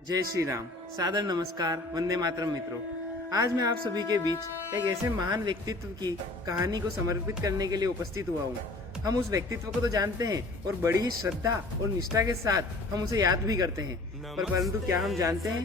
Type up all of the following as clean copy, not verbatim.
जय श्री राम। सादर नमस्कार। वंदे मातरम मित्रों। आज मैं आप सभी के बीच एक ऐसे महान व्यक्तित्व की कहानी को समर्पित करने के लिए उपस्थित हुआ हूँ। हम उस व्यक्तित्व को तो जानते हैं और बड़ी ही श्रद्धा और निष्ठा के साथ हम उसे याद भी करते हैं, परंतु क्या हम जानते हैं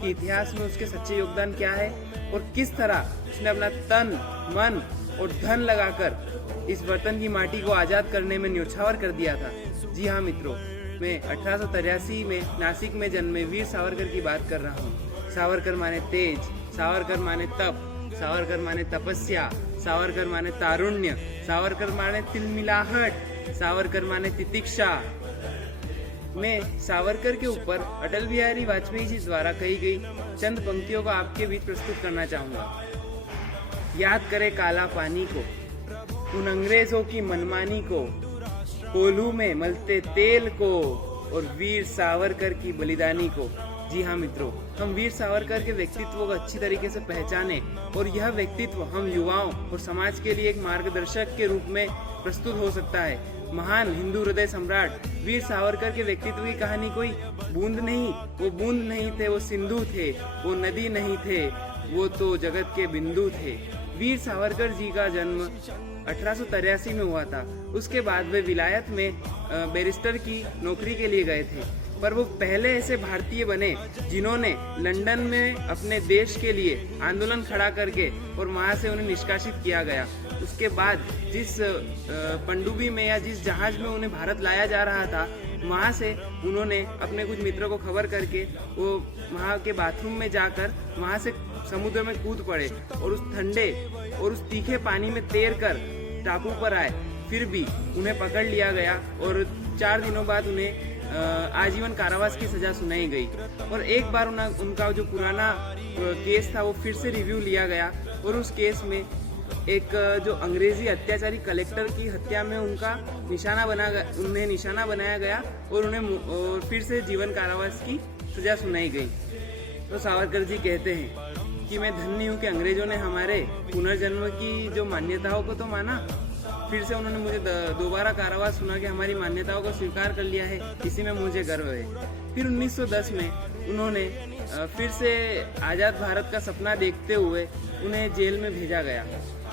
कि इतिहास में उसके सच्चे योगदान क्या है और किस तरह उसने अपना तन, मन और धन लगाकर इस वतन की माटी को आजाद करने में न्योछावर कर दिया था। जी हाँ मित्रों, मैं 1883 में नासिक में जन्मे वीर सावरकर की बात कर रहा हूँ। सावरकर माने तेज, सावरकर माने तप, सावरकर माने तपस्या, सावरकर माने तारुण्य, सावरकर माने तिलमिलाहट, सावरकर माने तितिक्षा। मैं सावरकर के ऊपर अटल बिहारी वाजपेयी जी द्वारा कही गई चंद पंक्तियों को आपके बीच प्रस्तुत करना चाहूंगा। याद करे काला पानी को, उन अंग्रेजों की मनमानी को, कोल्हू में मलते तेल को और वीर सावरकर की बलिदानी को। जी हाँ मित्रों, हम वीर सावरकर के व्यक्तित्व को अच्छी तरीके से पहचाने और यह व्यक्तित्व हम युवाओं और समाज के लिए एक मार्गदर्शक के रूप में प्रस्तुत हो सकता है। महान हिंदू हृदय सम्राट वीर सावरकर के व्यक्तित्व की कहानी कोई बूंद नहीं, वो बूंद नहीं थे, वो सिंधु थे, वो नदी नहीं थे, वो तो जगत के बिंदु थे। वीर सावरकर जी का जन्म 1883 में हुआ था। उसके बाद वे विलायत में बैरिस्टर की नौकरी के लिए गए थे, पर वो पहले ऐसे भारतीय बने जिन्होंने लंदन में अपने देश के लिए आंदोलन खड़ा करके और वहाँ से उन्हें निष्कासित किया गया। उसके बाद जिस पनडुब्बी में या जिस जहाज में उन्हें भारत लाया जा रहा था, वहाँ से उन्होंने अपने कुछ मित्रों को खबर करके वो वहाँ के बाथरूम में जाकर वहाँ से समुद्र में कूद पड़े और उस ठंडे और उस तीखे पानी में तैर कर टापू पर आए। फिर भी उन्हें पकड़ लिया गया और 4 दिनों बाद उन्हें आजीवन कारावास की सजा सुनाई गई। और एक बार उनका जो पुराना केस था वो फिर से रिव्यू लिया गया और उस केस में एक जो अंग्रेजी अत्याचारी कलेक्टर की हत्या में उन्हें निशाना बनाया गया और उन्हें फिर से जीवन कारावास की सजा सुनाई गई। तो सावरकर जी कहते हैं कि मैं धन्य हूँ कि अंग्रेजों ने हमारे पुनर्जन्म की जो मान्यताओं को तो माना, फिर से उन्होंने मुझे दोबारा कारावास सुना के हमारी मान्यताओं को स्वीकार कर लिया है, इसी में मुझे गर्व है। फिर 1910 में उन्होंने फिर से आज़ाद भारत का सपना देखते हुए उन्हें जेल में भेजा गया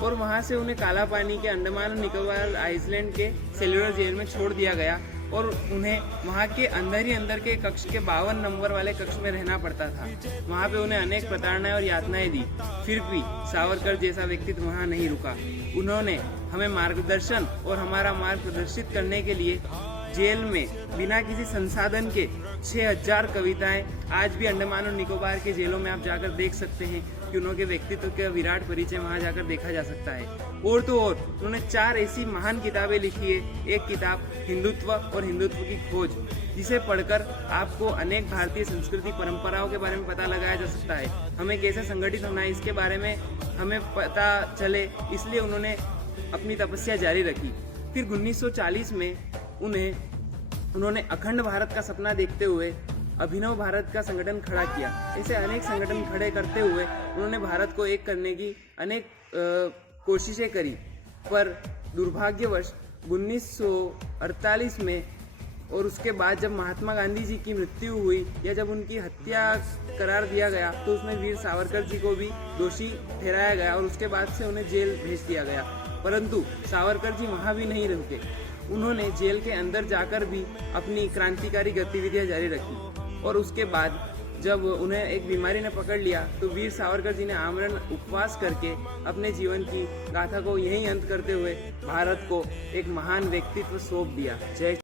और वहाँ से उन्हें काला पानी के अंडमान और निकोबार आइसलैंड के सेल्युलर जेल में छोड़ दिया गया और उन्हें वहाँ के अंदर ही अंदर के कक्ष के 52 नंबर वाले कक्ष में रहना पड़ता था। वहाँ पे उन्हें अनेक प्रताड़नाएं और यातनाएं दी, फिर भी सावरकर जैसा व्यक्तित्व वहाँ नहीं रुका। उन्होंने हमें मार्गदर्शन और हमारा मार्ग प्रदर्शित करने के लिए जेल में बिना किसी संसाधन के 6000 कविताएं आज भी अंडमान और निकोबार के जेलों में आप जाकर देख सकते हैं कि उनके व्यक्तित्व का विराट परिचय वहां जाकर देखा जा सकता है। और तो और उन्होंने 4 ऐसी महान किताबें लिखी है। एक किताब हिंदुत्व और हिंदुत्व की खोज, जिसे पढ़कर आपको अनेक भारतीय संस्कृति परंपराओं के बारे में पता लगाया जा सकता है। हमें कैसे संगठित होना है इसके बारे में हमें पता चले, इसलिए उन्होंने अपनी तपस्या जारी रखी। फिर 1940 में उन्होंने अखंड भारत का सपना देखते हुए अभिनव भारत का संगठन खड़ा किया। ऐसे अनेक संगठन खड़े करते हुए उन्होंने भारत को एक करने की अनेक कोशिशें करी, पर दुर्भाग्यवश 1948 में और उसके बाद जब महात्मा गांधी जी की मृत्यु हुई या जब उनकी हत्या करार दिया गया, तो उसमें वीर सावरकर जी को भी दोषी ठहराया गया और उसके बाद से उन्हें जेल भेज दिया गया। परंतु सावरकर जी वहाँ भी नहीं रुके। उन्होंने जेल के अंदर जाकर भी अपनी क्रांतिकारी गतिविधियां जारी रखी और उसके बाद जब उन्हें एक बीमारी ने पकड़ लिया तो वीर सावरकर जी ने आमरण उपवास करके अपने जीवन की गाथा को यहीं अंत करते हुए भारत को एक महान व्यक्तित्व सौंप दिया। जय